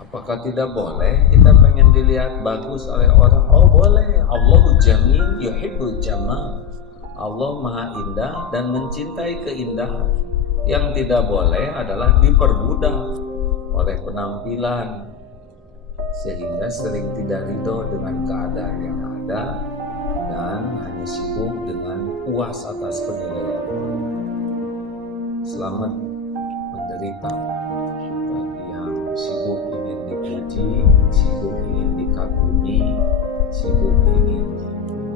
Apakah tidak boleh kita pengen dilihat bagus oleh orang? Oh boleh. Allahu jamil yuhibbul jamal. Allah maha indah dan mencintai keindahan. Yang tidak boleh adalah diperbudak oleh penampilan, sehingga sering tidak ridho dengan keadaan yang ada dan hanya sibuk dengan puas atas penilaian. Selamat menderita bagi yang sibuk ingin dipuji, sibuk ingin dikagumi, sibuk ingin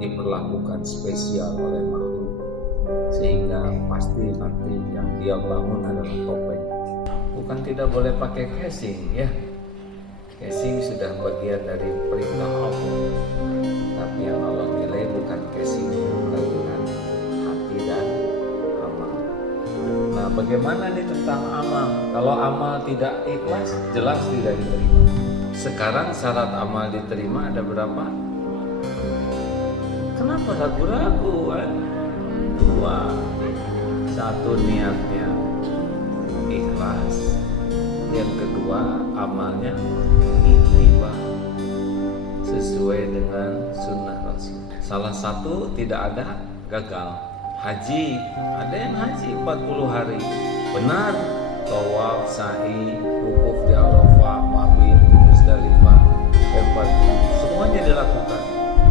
diperlakukan spesial oleh makhluk, sehingga pasti nanti yang dia bangun adalah topeng. Bukan tidak boleh pakai casing ya, casing sudah bagian dari perintah Allah, tapi yang Allah nilai bukan casing, melainkan hati dan amal. Nah, bagaimana nih tentang amal? Kalau amal tidak ikhlas, jelas tidak diterima. Sekarang syarat amal diterima ada berapa? Kenapa ragu-ragu kan? Dua. Satu, niatnya ikhlas. Yang kedua, amalnya ittiba, sesuai dengan sunnah Rasul. Salah satu tidak ada, gagal. Haji, ada yang haji 40 hari, benar. Tawaf, sa'i, wukuf di Arafah, mabit di Muzdalifah, semuanya dilakukan.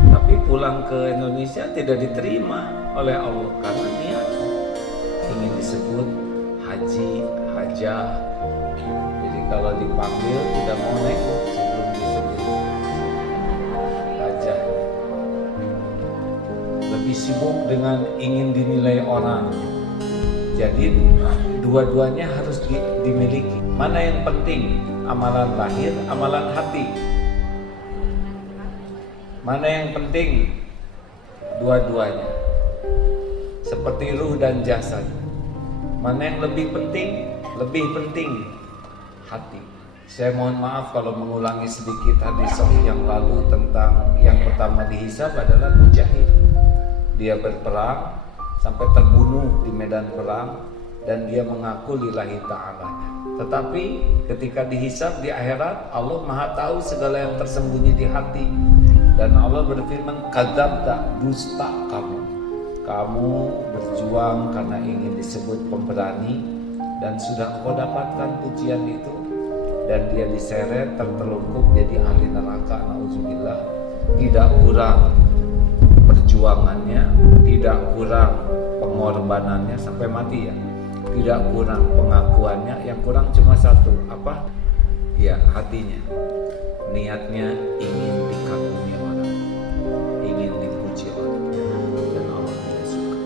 Tapi pulang ke Indonesia tidak diterima oleh Allah karena niat ingin disebut haji, hajah. Jadi kalau dipanggil tidak mau nengok sebelum disebut hajah. Lebih sibuk dengan ingin dinilai orang. Jadi dua-duanya harus dimiliki. Mana yang penting? Amalan lahir, amalan hati. Mana yang penting? Dua-duanya. Seperti ruh dan jasad. Mana yang lebih penting? Lebih penting hati. Saya mohon maaf kalau mengulangi sedikit hadis yang lalu tentang yang pertama dihisab adalah mujahid. Dia berperang sampai terbunuh di medan perang dan dia mengaku lillahi ta'ala. Tetapi ketika dihisab di akhirat, Allah maha tahu segala yang tersembunyi di hati. Dan Allah berfirman, kadzabta, dusta kamu. Kamu berjuang karena ingin disebut pemberani dan sudah kau dapatkan pujian itu, dan dia diseret tertelungkup jadi ahli neraka, nauzubillah. Tidak kurang perjuangannya, tidak kurang pengorbanannya sampai mati ya, tidak kurang pengakuannya, yang kurang cuma satu, apa? Ya, hatinya. Niatnya ingin dikagumi orang, ingin dipuji orang, dan Allah tidak suka,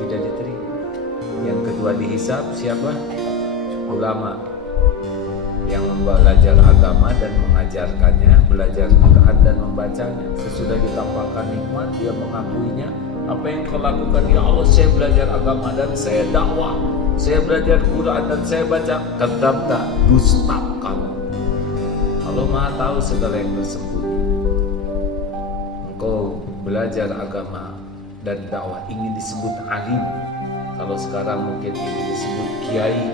tidak diterima. Yang kedua dihisab siapa? Ulama yang belajar agama dan mengajarkannya, belajar Quran dan membacanya. Sesudah ditampakkan nikmat, dia mengakuinya. Apa yang kau lakukan? Ya Allah, saya belajar agama dan saya dakwah, saya belajar Quran dan saya baca. Kadzabta, dusta kamu. Allah maha tahu segala yang tersembunyi. Engkau belajar agama dan dakwah ingin disebut alim. Kalau sekarang mungkin ingin disebut kiai,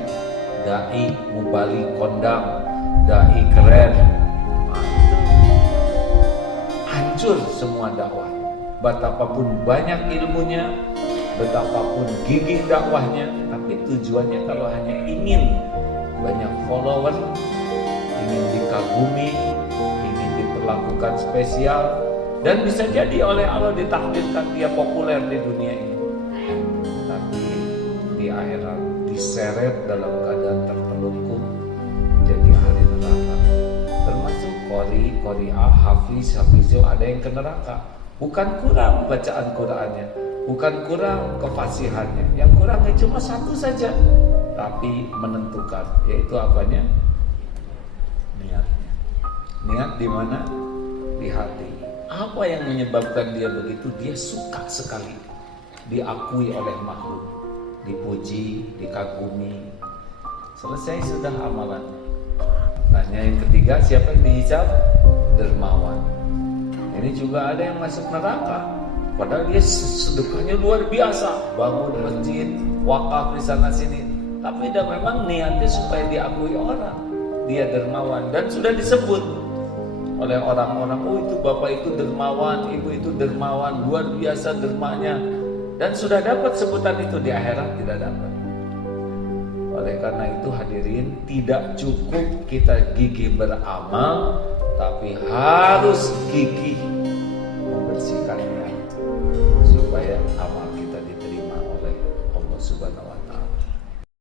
dai, mubali, kondang, dai keren. Nah, itu hancur semua dakwah. Betapapun banyak ilmunya, betapapun gigih dakwahnya, tapi tujuannya kalau hanya ingin banyak follower, ingin dikagumi, ingin diperlakukan spesial, dan bisa jadi oleh Allah ditakdirkan dia populer di dunia ini, tapi di akhirat diseret dalam keadaan tertelungkup jadi ahli neraka. Termasuk qari'ah, hafiz, hafizul, ada yang ke neraka. Bukan kurang bacaan Qurannya, bukan kurang kefasihannya, yang kurangnya cuma satu saja, tapi menentukan, yaitu apanya? Niatnya. Niat di mana? Di hati. Apa yang menyebabkan dia begitu? Dia suka sekali diakui oleh makhluk, dipuji, dikagumi. Selesai sudah amalannya. Tanya yang ketiga, siapa yang dihisab? Dermawan. Ini juga ada yang masuk neraka, padahal dia sedekahnya luar biasa, bangun masjid, wakaf di sana sini, tapi dia memang niatnya supaya diakui orang. dia dermawan, dan sudah disebut oleh orang-orang, oh itu bapak itu dermawan, ibu itu dermawan, luar biasa dermanya, dan sudah dapat sebutan itu. Di akhirat tidak dapat. Oleh karena itu hadirin, tidak cukup kita gigih beramal, tapi harus gigih membersihkannya supaya amal kita diterima oleh Allah Subhanahu wa Ta'ala.